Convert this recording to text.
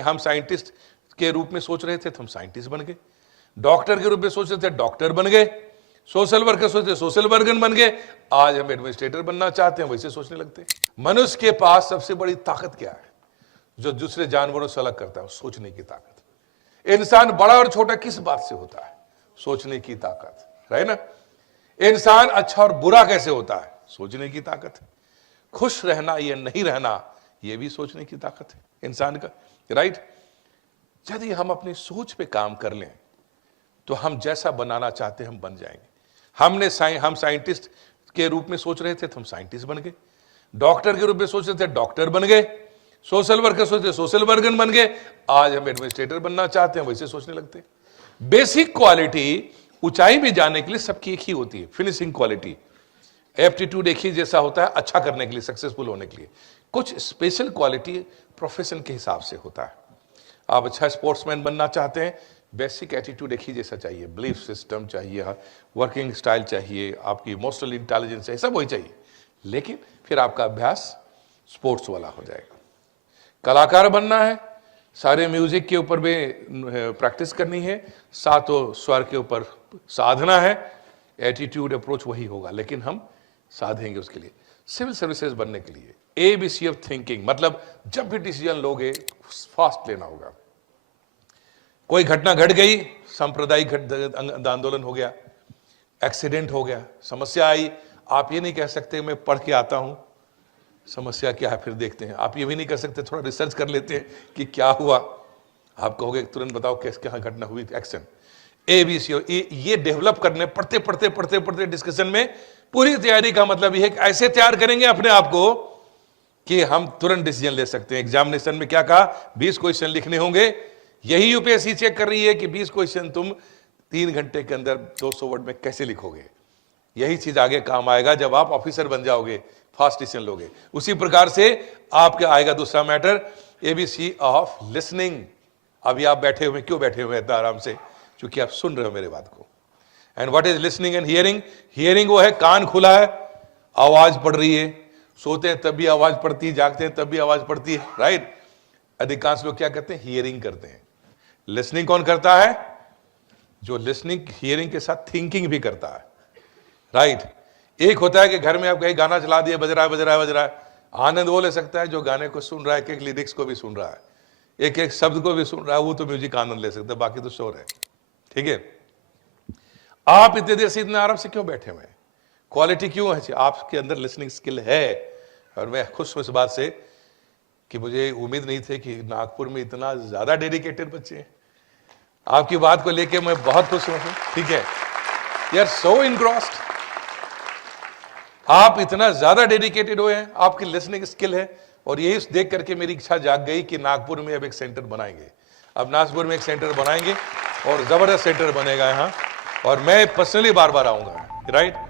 हम साइंटिस्ट के रूप में सोच रहे थे तो हम साइंटिस्ट बन गए, डॉक्टर के रूप में सोच रहे थे डॉक्टर बन गए, सोशल वर्कर सोचते सोशल वर्कर बन गए, आज हम एडमिनिस्ट्रेटर बनना चाहते हैं वैसे सोचने लगते हैं। मनुष्य के पास सबसे बड़ी ताकत क्या है जो दूसरे जानवरों से अलग करता है? सोचने की ताकत। इंसान बड़ा और छोटा किस बात से होता है? सोचने की ताकत, राइट ना? इंसान अच्छा और बुरा कैसे होता है? सोचने की ताकत। खुश रहना या नहीं रहना यह भी सोचने की ताकत है इंसान का, राइट? यदि हम अपनी सोच पे काम कर लें तो हम जैसा बनाना चाहते हैं हम बन जाएंगे। हम साइंटिस्ट के रूप में सोच रहे थे तो हम साइंटिस्ट बन गए, डॉक्टर के रूप में सोच रहे थे डॉक्टर बन गए, सोशल वर्कर सोचते सोशल वर्कर बन गए, आज हम एडमिनिस्ट्रेटर बनना चाहते हैं वैसे सोचने लगते हैं। बेसिक क्वालिटी ऊंचाई में जाने के लिए सबकी एक ही होती है, फिनिशिंग क्वालिटी। एप्टीट्यूड एक ही जैसा होता है अच्छा करने के लिए, सक्सेसफुल होने के लिए। कुछ स्पेशल क्वालिटी प्रोफेशन के हिसाब से होता है। आप अच्छा स्पोर्ट्समैन बनना चाहते हैं, बेसिक एटीट्यूड एक ही जैसा चाहिए, बिलीफ सिस्टम चाहिए, वर्किंग स्टाइल चाहिए, आपकी इमोशनल इंटेलिजेंस चाहिए, सब वही चाहिए। लेकिन फिर आपका अभ्यास स्पोर्ट्स वाला हो जाएगा। कलाकार बनना है, सारे म्यूजिक के ऊपर भी प्रैक्टिस करनी है, सातों स्वर के ऊपर साधना है, एटीट्यूड अप्रोच वही होगा, लेकिन हम साधेंगे उसके लिए। सिविल सर्विसेज बनने के लिए ABC ऑफ थिंकिंग, मतलब जब भी डिसीजन लोगे फास्ट लेना होगा। कोई घटना घट गई, सांप्रदायिक आंदोलन हो गया, एक्सीडेंट हो गया, समस्या आई, आप ये नहीं कह सकते मैं पढ़ के आता हूं समस्या क्या है फिर देखते हैं। आप ये भी नहीं कर सकते थोड़ा रिसर्च कर लेते हैं कि क्या हुआ। आप कहोगे तुरंत बताओ कैसे क्या घटना हुई, एक्शन। ABC ये डेवलप करने पढ़ते डिस्कशन में पूरी तैयारी का मतलब ये है कि ऐसे तैयार करेंगे अपने आप को कि हम तुरंत डिसीजन ले सकते हैं। एग्जामिनेशन में क्या कहा, 20 क्वेश्चन लिखने होंगे, यही UPSC चेक कर रही है कि 20 क्वेश्चन तुम 3 घंटे के अंदर 200 वर्ड में कैसे लिखोगे। यही चीज आगे काम आएगा जब आप ऑफिसर बन जाओगे, फास्ट डिसीजन लोगे। उसी प्रकार से आपके आएगा दूसरा मैटर, ABC ऑफ लिसनिंग। अभी आप बैठे हुए, क्यों बैठे हुए इतना आराम से? क्योंकि आप सुन रहे हो मेरे बात को। And what is listening and hearing? Hearing वो है कान खुला है, आवाज पड़ रही है, सोते हैं तब भी आवाज पड़ती है, जागते हैं तब भी आवाज पड़ती है, राइट? अधिकांश लोग क्या करते हैं? हियरिंग करते हैं। लिसनिंग कौन करता है? जो लिसनिंग हियरिंग के साथ थिंकिंग भी करता है, राइट? एक होता है कि घर में आप कहीं गाना चला दिए, बज रहा है, आनंद वो ले सकता है जो गाने को सुन रहा है, एक लिरिक्स को भी सुन रहा है, एक एक शब्द को भी सुन रहा है, वो तो म्यूजिक आनंद ले सकता है, बाकी तो शोर है, ठीक है? आप इतने देर से इतने आराम से क्यों बैठे हुए हैं? क्वालिटी क्यों है? आपके अंदर लिसनिंग स्किल है। और मैं खुश हूं इस बात से कि मुझे उम्मीद नहीं थी कि नागपुर में इतना ज्यादा डेडिकेटेड बच्चे हैं। आपकी बात को लेके मैं बहुत खुश हूं, ठीक है? यू आर सो इनग्रॉस्ड, आप इतना ज्यादा डेडिकेटेड हुए हैं, आपकी लिसनिंग स्किल है। और यही देख करके मेरी इच्छा जाग गई कि नागपुर में अब एक सेंटर बनाएंगे। अब नागपुर में एक सेंटर बनाएंगे और जबरदस्त सेंटर बनेगा यहाँ, और मैं पर्सनली बार बार आऊंगा, राइट?